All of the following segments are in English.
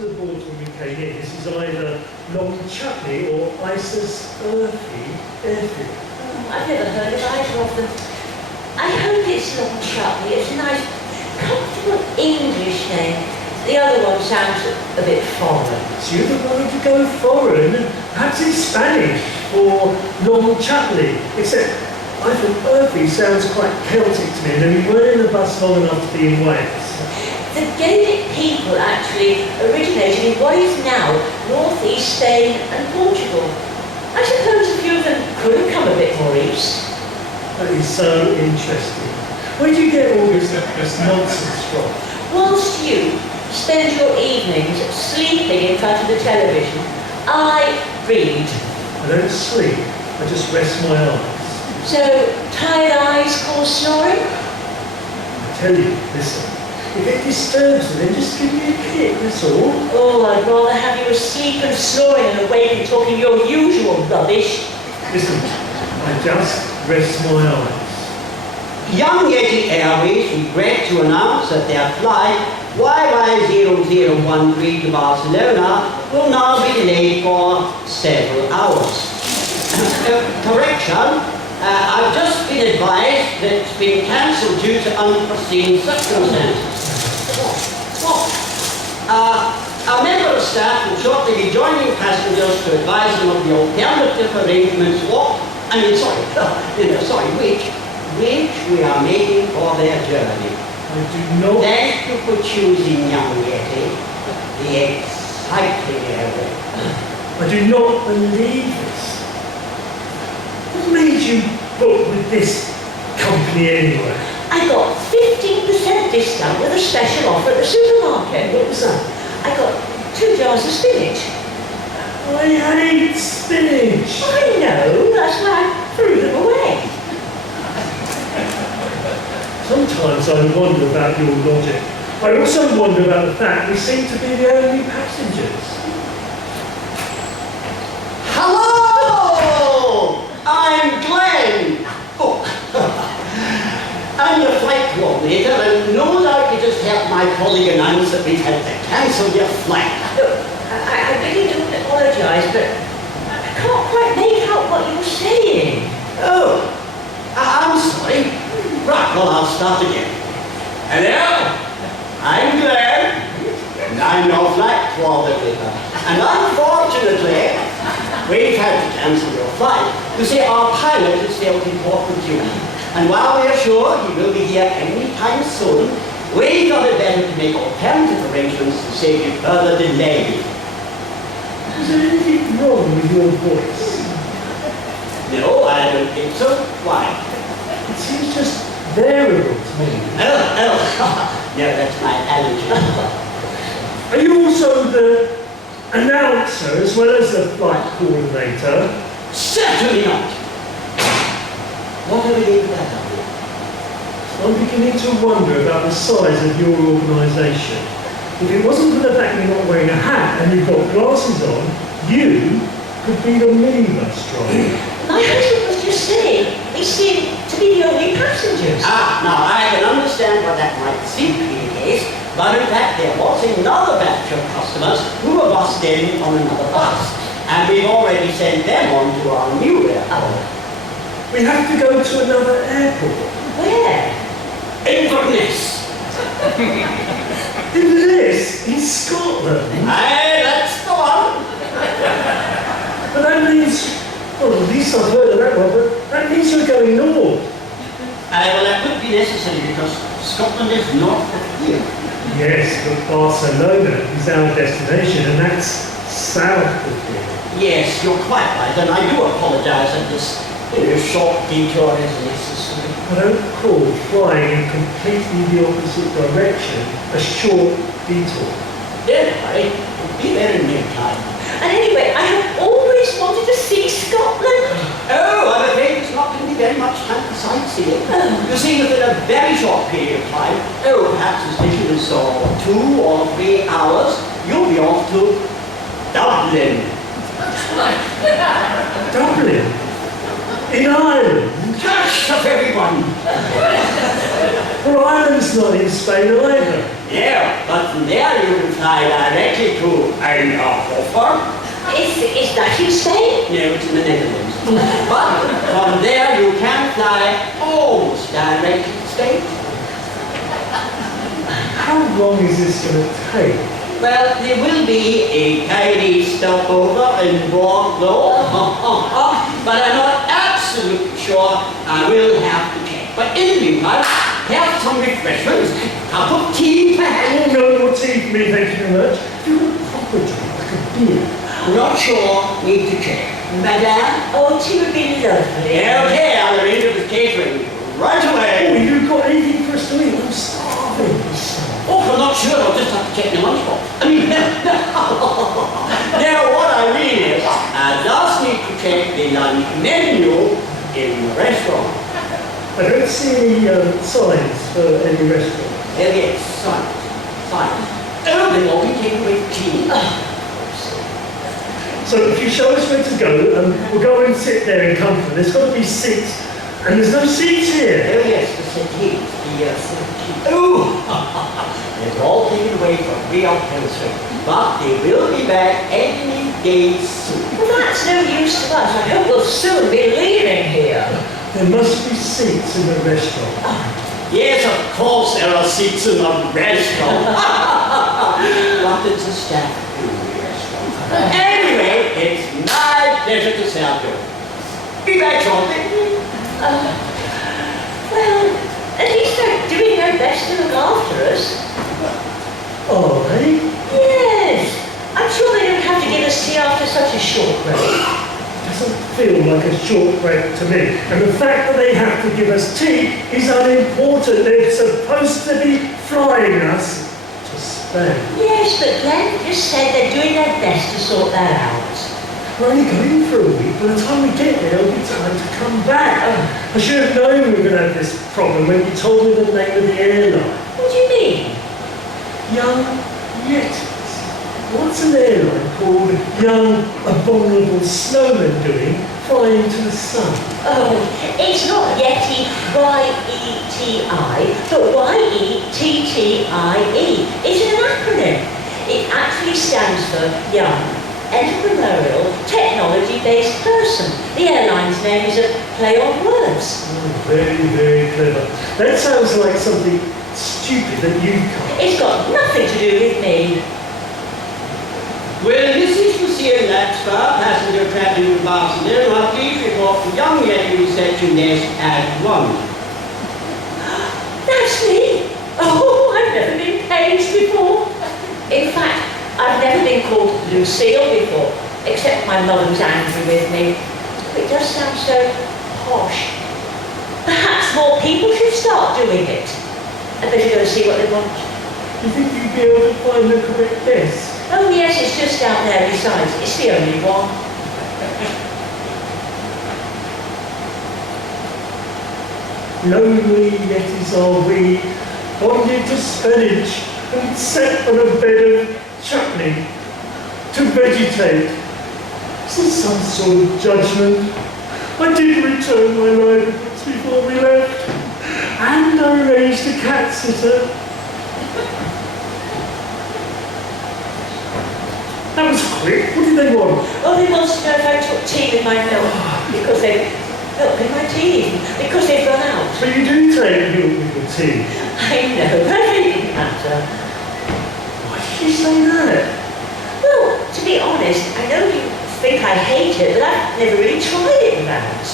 to the board when we came in. This is either long chutney or Isa's earthy Airfield. I've never heard of either of them. I hope it's long chutney. It's a nice, comfortable English name. The other one sounds a bit foreign. So you're the one to go foreign, perhaps in Spanish, or long chutney. Except I think earthy sounds quite Celtic to me, and then we weren't in the bus long enough to be in Wales. The Gaelic people actually originated in what is now northeast Spain and Portugal. I suppose a few of them could have come a bit more east. That is so interesting. Where do you get all this nonsense from? Whilst you spend your evenings sleeping in front of the television, I read. I don't sleep, I just rest my eyes. So, tired eyes cause snoring? I tell you, listen, if it disturbs you, then just give me a kick, that's all. Oh, I'd rather have you asleep and snoring than awake and talking your usual rubbish. Listen, I just rest my eyes. Young Yeti Airways regret to announce that their flight YY0013 to Barcelona will now be delayed for several hours. Correction, I've just been advised that it's been cancelled due to unforeseen circumstances. A member of staff will shortly be joining passengers to advise them of the alternative arrangements which we are making for their journey. I do not... Thank you for choosing Young Yeti, the exciting airway. I do not believe this. What made you book with this company anyway? I got 15% discount with a special offer at the supermarket. What was that? I got 2 jars of spinach. I hate spinach. I know, that's why I threw them away. Sometimes I wonder about your logic. I also wonder about the fact we seem to be the only passengers. Hello! I'm Glenn! Oh. I'm your flight coordinator, and no doubt you just helped my colleague announce that we've had to cancel your flight. Look, I really do apologise, but I can't quite make out what you were saying. Oh, I'm sorry. Right, well, I'll start again. Hello, I'm Glenn, and I'm your flight coordinator. And unfortunately, we've had to cancel your flight. You see, our pilot has failed important duty. And while we're sure he will be here any time soon, we thought it better to make alternative arrangements to save you further delay. Is there anything wrong with your voice? No, I don't think so. Why? It seems just variable to me. Oh, yeah, that's my allergy. Are you also the announcer as well as the flight coordinator? Certainly not. What are we doing with that? I'm beginning to wonder about the size of your organisation. If it wasn't for the fact you're not wearing a hat and you've got glasses on, you could be the minibus driver. My husband was just saying we seem to be the only passengers. Now I can understand what that might seem to be the case, but in fact there was another batch of customers who were bussed in on another bus, and we've already sent them on to our new airport. We have to go to another airport. Where? Inverness. Inverness? In Scotland? Aye, that's the one. But that means, well, at least I've heard of that one, but that means you're going north. Well, that would be necessary because Scotland is north of here. Yes, but Barcelona is our destination, and that's south of here. Yes, you're quite right, and I do apologise that this short detour is necessary. I don't call flying in completely the opposite direction a short detour. Don't worry, we'll be there in no time. And anyway, I have always wanted to see Scotland. Oh, I'm afraid it's not going to be very much time for sightseeing. You see, within a very short period of time, perhaps as little as 2 or 3 hours, you'll be off to Dublin. Dublin? In Ireland? Gosh of everyone! Well, Well, Ireland's not in Spain either. Yeah, but from there you can fly directly to Airfield. Is that in Spain? No, it's in the Netherlands. But from there you can fly almost directly to Spain. How long is this going to take? Well, there will be a tiny stopover in Bordeaux, but I'm not absolutely sure. I will have to check. But in the meantime, have some refreshments, a cup of tea perhaps. Oh, no more tea for me, thank you very much. Do you want a proper drink, like a beer? Not sure, need to check. Madame? Oh, tea would be lovely. Okay, I'll arrange it with catering right Oh, away. you've got anything for us to eat? I'm starving. Oh, I'm not sure, I'll just have to check the lunchbox. I mean, now what I mean is, I just need to check the lunch menu in the restaurant. I don't see any signs for any restaurant. There it is, silence, silence. Oh, they will be taken with tea. So if you show us where to go, we'll go and sit there in comfort. There's got to be seats, and there's no seats here. Oh yes, the settee, the settee. Oh, they're all taken away from real Hillsway, but they will be back any day soon. Well, that's no use to us. I hope we'll soon be leaving here. There must be seats in the restaurant. Yes, of course there are seats in the restaurant. What does the staff do in the restaurant? Anyway, it's my pleasure to serve you. Be back shortly. Well, at least they're doing their best to look after us. Oh, eh? Yes. I'm sure they don't have to give us tea after such a short break. Doesn't feel like a short break to me. And the fact that they have to give us tea is unimportant. They're supposed to be flying us to Spain. Yes, but Glenn just said they're doing their best to sort that out. We're only going for a week. By the time we get there, it'll be time to come back. I should have known we were going to have this problem when you told me the name of the airline. What do you mean? Young Yetis. What's an airline called Young Abominable Snowman doing flying to the sun? Oh, it's not Yeti, Y-E-T-I, but Y-E-T-T-I-E. It's an acronym. It actually stands for Young Entrepreneurial Technology-Based Person. The airline's name is a play on words. Oh, very, very clever. That sounds like something stupid that you've got. It's got nothing to do with me. Well, this is Monsieur Latstar, passenger traveling to Barcelona. Please report to Young Yeti receptionist at 1. That's me. Oh, I've never been paged before. In fact, I've never been called Lucille before, except my mother was angry with me. It does sound so posh. Perhaps more people should start doing it. I better go see what they want. Do you think you'd be able to find the correct desk? Oh yes, it's just down there besides. It's the only one. Lonely Yetis are we, bonded to spinach and set on a bed of chutney to vegetate. Is this some sort of judgment? I did return my library books before we left, and I arranged a cat sitter. That was quick. What did they want? Oh, they want to know if I took tea with my milk. Because they've... Milk with my tea. Because they've run out. But you do take milk with your tea. I know, but it didn't matter. Why did you say that? Well, to be honest, I know you think I hate it, but I've never really tried it without.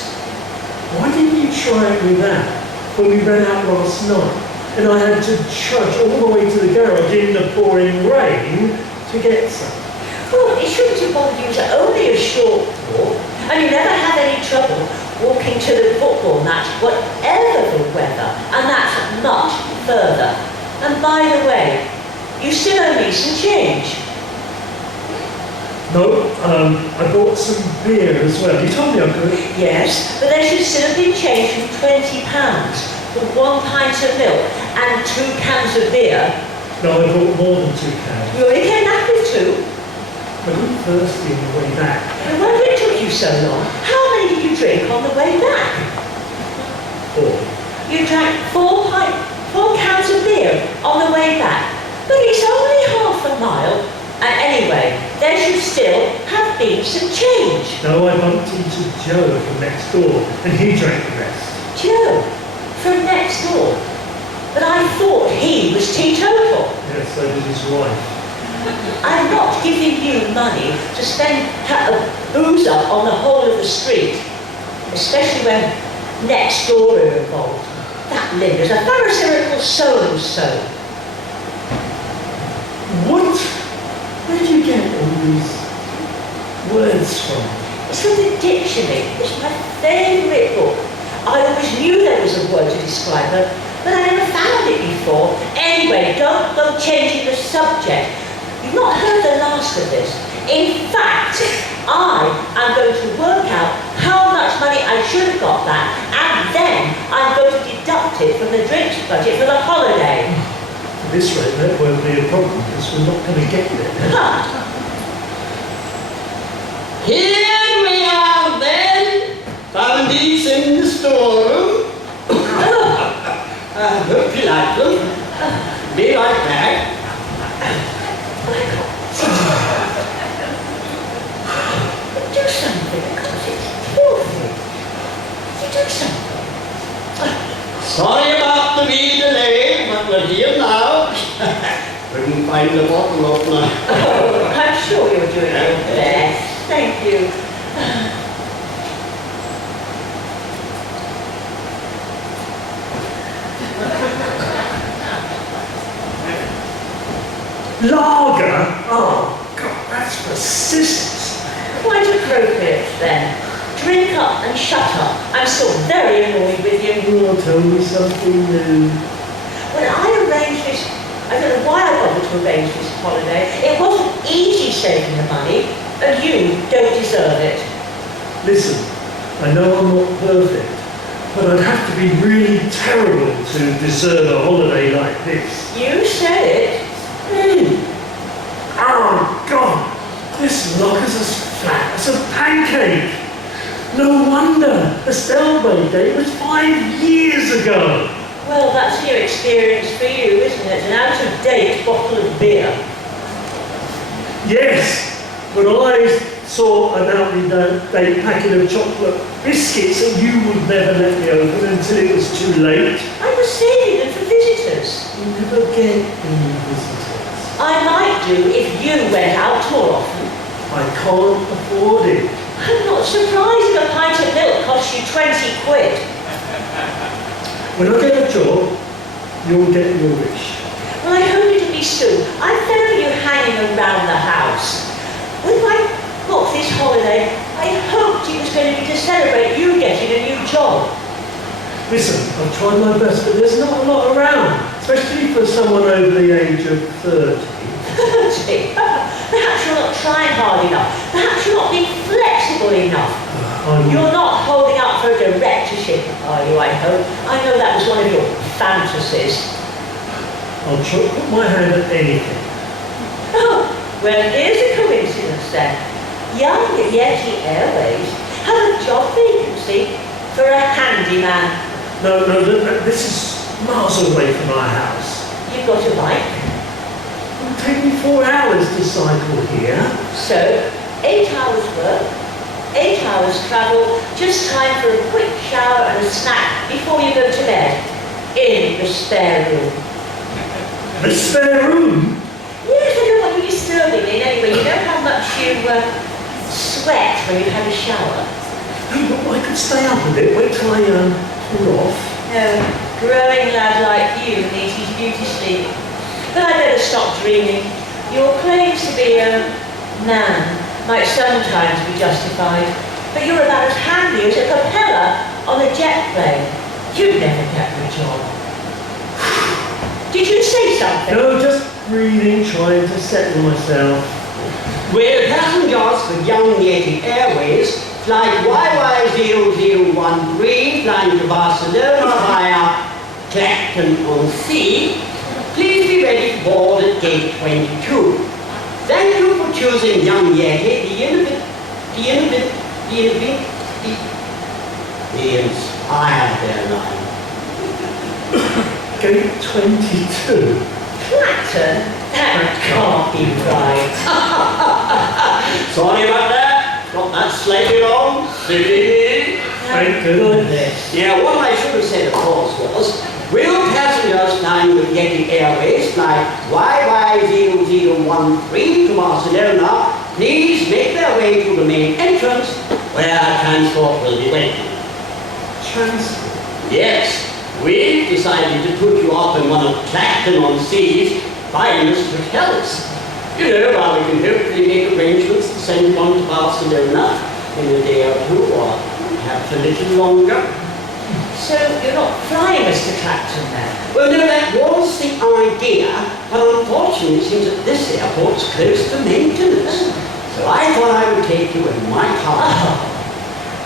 Why didn't you try it with that when we ran out last night and I had to trudge all the way to the garage in the pouring rain to get some? Well, it shouldn't have bothered you. It was only a short walk, and you never had any trouble walking to the football match, whatever the weather, and that's much further. And by the way, you still owe me some change. No, I bought some beer as well. You told me I could. Yes, but there should still have been change from £20 for 1 pint of milk and 2 cans of beer. No, I bought more than 2 cans. You only came back with 2. I got thirsty on the way back. No wonder it took you so long. How many did you drink on the way back? 4. You drank 4 in some change. No, I bumped into Joe from next door, and he drank the rest. Joe, from next door. But I thought he was teetotal. Yes, so did his wife. I'm not giving you money to spend a booze up on the whole of the street, especially when next door are involved. That Linda's a pharisaical so-and-so. What? Where do you get all these words from? It's from the dictionary. It's my favourite book. I always knew there was a word to describe her, but I never found it before. Anyway, don't go changing the subject. You've not heard the last of this. In fact, I am going to work out how much money I should have got that, and then I'm going to deduct it from the drinks budget for the holiday. At this rate, that won't be a problem, because we're not going to get there. Here we are then. Found these in the storeroom. Hope you like them. Be right back. Do something, because it's filthy. You do something. Sorry about the wee delay, but we're here now. Couldn't find the bottle opener. Oh, I'm sure you're doing your best. Thank you. Lager? Oh, God, that's persistence. Quite appropriate then. Drink up and shut up. I'm still very annoyed with you. Oh, tell me something new. When I arranged this, I don't know why I bothered to arrange this holiday. It wasn't easy saving the money, and you don't deserve it. Listen, I know I'm not perfect, but I'd have to be really terrible to deserve a holiday like this. You said it. Oh, God, this locker's as flat as a pancake. No wonder the Stelway date was 5 years ago. Well, that's new experience for you, isn't it? An out-of-date bottle of beer. Yes, but I saw an out-of-date packet of chocolate biscuits and you would never let me open until it was too late. I was saving them for visitors. You never get any visitors. I might do if you went out more often. I can't afford it. I'm not surprised if a pint of milk costs you 20 quid. When I get a job, you'll get your wish. Well, I hope it'll be soon. I found you hanging around the house. When I booked this holiday, I hoped it was going to be to celebrate you getting a new job. Listen, I've tried my best, but there's not a lot around, especially for someone over the age of 30. 30? Perhaps you're not trying hard enough. Perhaps you're not being flexible enough. You're not holding out for a directorship, are you, I hope? I know that was one of your fantasies. I'll put my hand at anything. Oh, well, here's a coincidence then. Young Yeti Airways have a job vacancy for a handyman. No, this is miles away from our house. You've got a bike? It'll take me 4 hours to cycle here. So, 8 hours work, 8 hours travel, just time for a quick shower and a snack before you go to bed. In the spare room. The spare room? Yes, I don't want you disturbing me. Anyway, you know how much you sweat when you've had a shower? No, but I could stay up a bit, wait till I cool off. No, growing lad like you needs his beauty sleep. But I better stop dreaming. Your claims to be a man might sometimes be justified, but you're about as handy as a propeller on a jet plane. You'd never get the job. Did you say something? No, just breathing, trying to settle myself. We're passengers for Young Yeti Airways, flight YY0013, flying to Barcelona via Clacton-on-Sea. Please be ready to board at gate 22. Thank you for choosing Young Yeti, the inspired airline. Gate 22. Clacton? That can't be right. Sorry about that. that's slightly wrong. Silly. Thank goodness. Yeah, what I should have said, of course, was, will passengers flying with Yeti Airways flight YY0013 to Barcelona please make their way to the main entrance where transport will be waiting? Transport? Yes, we've decided to put you up in one of Clacton-on-Sea's finest hotels. You know, while we can hopefully make arrangements to send one to Barcelona in a day or two, or perhaps a little longer. So you're not flying, Mr. Clapton, then? Well, no, that was the idea, but unfortunately it seems that this airport's close to maintenance. So I thought I would take you in my car.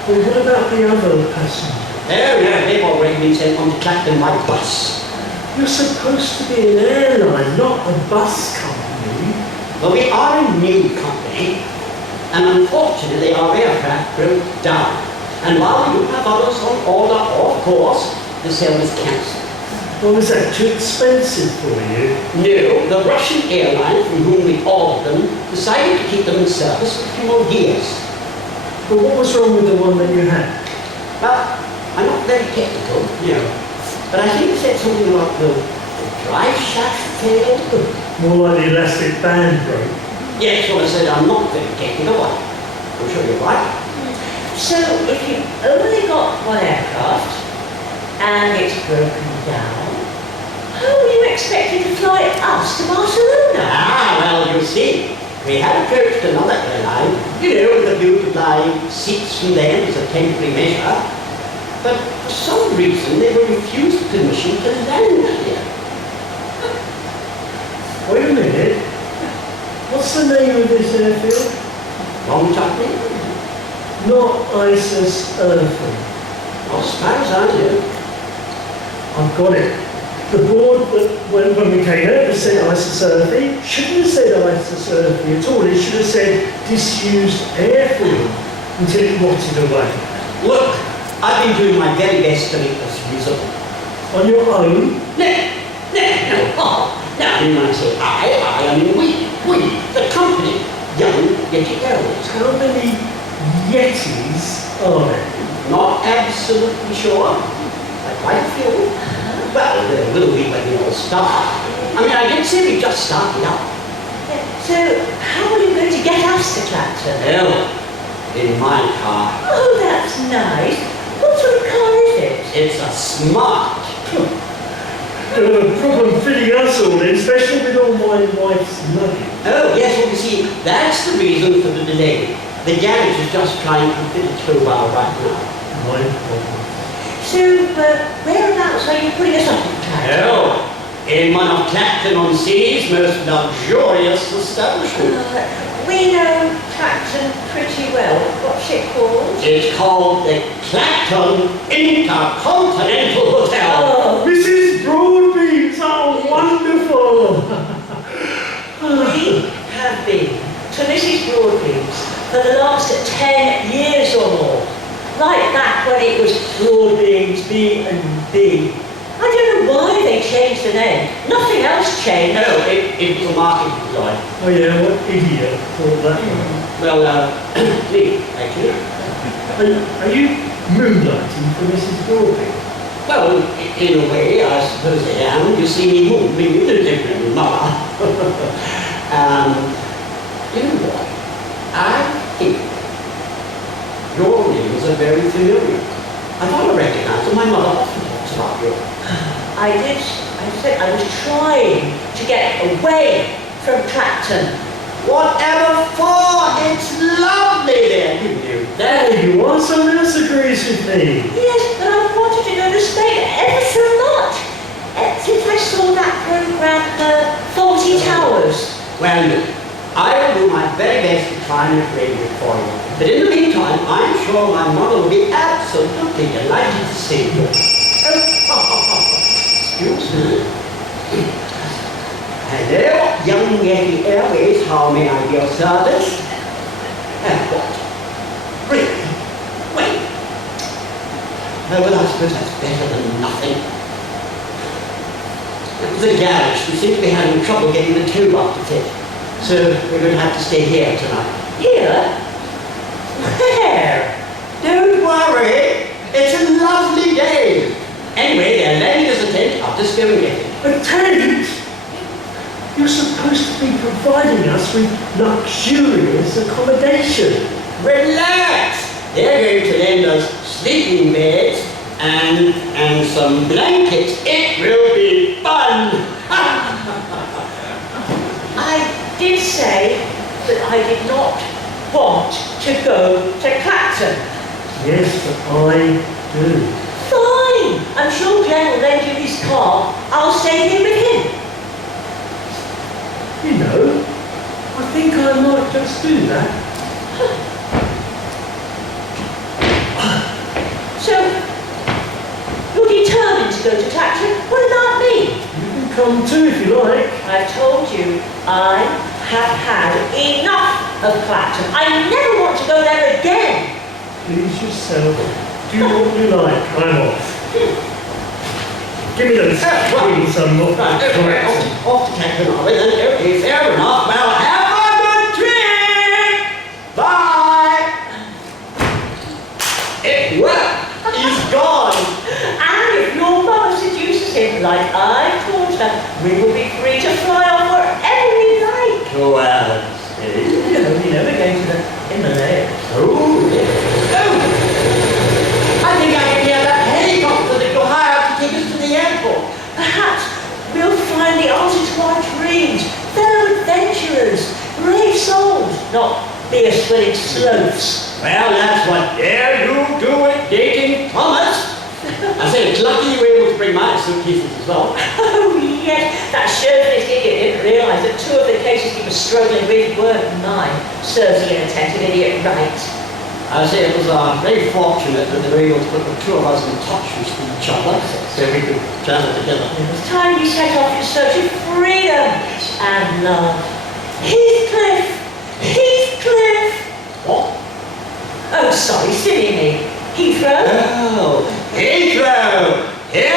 Well, what about the other passengers? Oh, no, they've already been sent on to Clacton by bus. You're supposed to be an airline, not a bus company. Well, we are a new company, and unfortunately our aircraft broke down. And while we do have others on order, of course, the service cancelled. Well, was that too expensive for you? No, the Russian airline from whom we ordered them decided to keep them in service for a few more years. But what was wrong with the one that you had? Well, I'm not very technical, no. But I think it said something about the drive shaft failed. More like the elastic band broke. Yes, well I said I'm not very technical. I'm sure you're right. So if you've only got one aircraft and it's broken down, how are you expected to fly us to Barcelona? Ah, well, you see, we had approached another airline, you know, with a view to buying seats from them as a temporary measure. But for some reason, they were refused permission to land here. Wait a minute. What's the name of this airfield? Wrong company? Not ISIS Airfield. Well, as far as I know. I've got it. The board that when we came out said ISIS Airfield shouldn't have said ISIS Airfield at all. It should have said disused airfield until it rotted away. Look, I've been doing my very best to make this usable. On your own? No. Now, when I say I mean we, the company, Young Yeti Airways. How many Yetis are there? Not absolutely sure, but quite a few. Well, there will be when we all start. I mean, I did say we just started out. So how are you going to get us to Clapton? Well, in my car. Oh, that's nice. What sort of car is it? It's a smart. Problem fitting us all in, especially with all my wife's luggage. Oh, yes, well, you see, that's the reason for the delay. The garage is just trying to fit it through right now. My problem. So, whereabouts are you putting us up in Clapton? Oh, in one of Clacton-on-Sea's most luxurious establishments. We know Clapton pretty well. What's it called? It's called the Clacton Intercontinental Hotel. Oh, Mrs. Broadbeams, oh, wonderful! we have been to Mrs. Broadbeams for the last 10 years or more. Like back when it was Broadbeams B&B. I don't know why they changed the name. Nothing else changed. No, it was a marketing design. Oh yeah, what idiot thought that one? Well, me, actually. Are you moonlighting for Mrs. Broadbeam? Well, in a way, I suppose I am. You see, me moving with a different mother. You know what? I think your names are very familiar. I thought I recognized them. My mother often talks about you. I said I was trying to get away from Clapton. Whatever for? It's lovely there. You knew that. There you are, someone else agrees with me. Yes, but I've wanted to go to Spain ever so much. Since I saw that program, Faulty Towers. Well, look, I will do my very best to try and arrange it for you. But in the meantime, I'm sure my mother will be absolutely delighted to see you. Excuse me. Hello, Young Yeti Airways. How may I be of service? What? Really? Wait. Oh, well, I suppose that's better than nothing. The garage. We seem to be having trouble getting the tube up to fit. So we're going to have to stay here tonight. Here? Where? Don't worry, it's a lovely day. Anyway, they're lending us a tent. I'll just go and get it. A tent? You're supposed to be providing us with luxurious accommodation. Relax! They're going to lend us sleeping beds and some blankets. It will be fun! I did say that I did not want to go to Clacton. Yes, but I do. Fine! I'm sure Glenn will lend you his car. I'll stay here with him. You know, I think I might just do that. So, you're determined to go to Clacton? What about me? You can come too if you like. I've told you, I have had enough of Clacton. I never want to go there again. Please yourself. Do what you like. I'm off. Give me those. Give me some more. Okay, off to Clacton, are we then? Okay, fair enough. Well, have a good trip! Bye! It worked! He's gone! And if your mother seduces him like I taught her, we will be free to fly off wherever we like. Well, No, we never go to the Himalayas. I think I can hear that helicopter that you hired to take us to the airport. Perhaps we'll finally answer to our dreams. Fellow adventurers, brave souls, not beer-swilling sloths. Well, that's what dare you do it, dating Thomas. I say it's lucky you were able to bring my suitcases as well. Oh yes, that chauvinist idiot didn't realise that 2 of the cases he was struggling with weren't mine. Serves the inattentive idiot right. I say it was very fortunate that they were able to put the 2 of us in touch with each other so we could travel together. It was time you set off your search of freedom and love. Heathcliff! Heathcliff! What? Oh, sorry, silly me. Heathrow? Oh, Heathrow! Here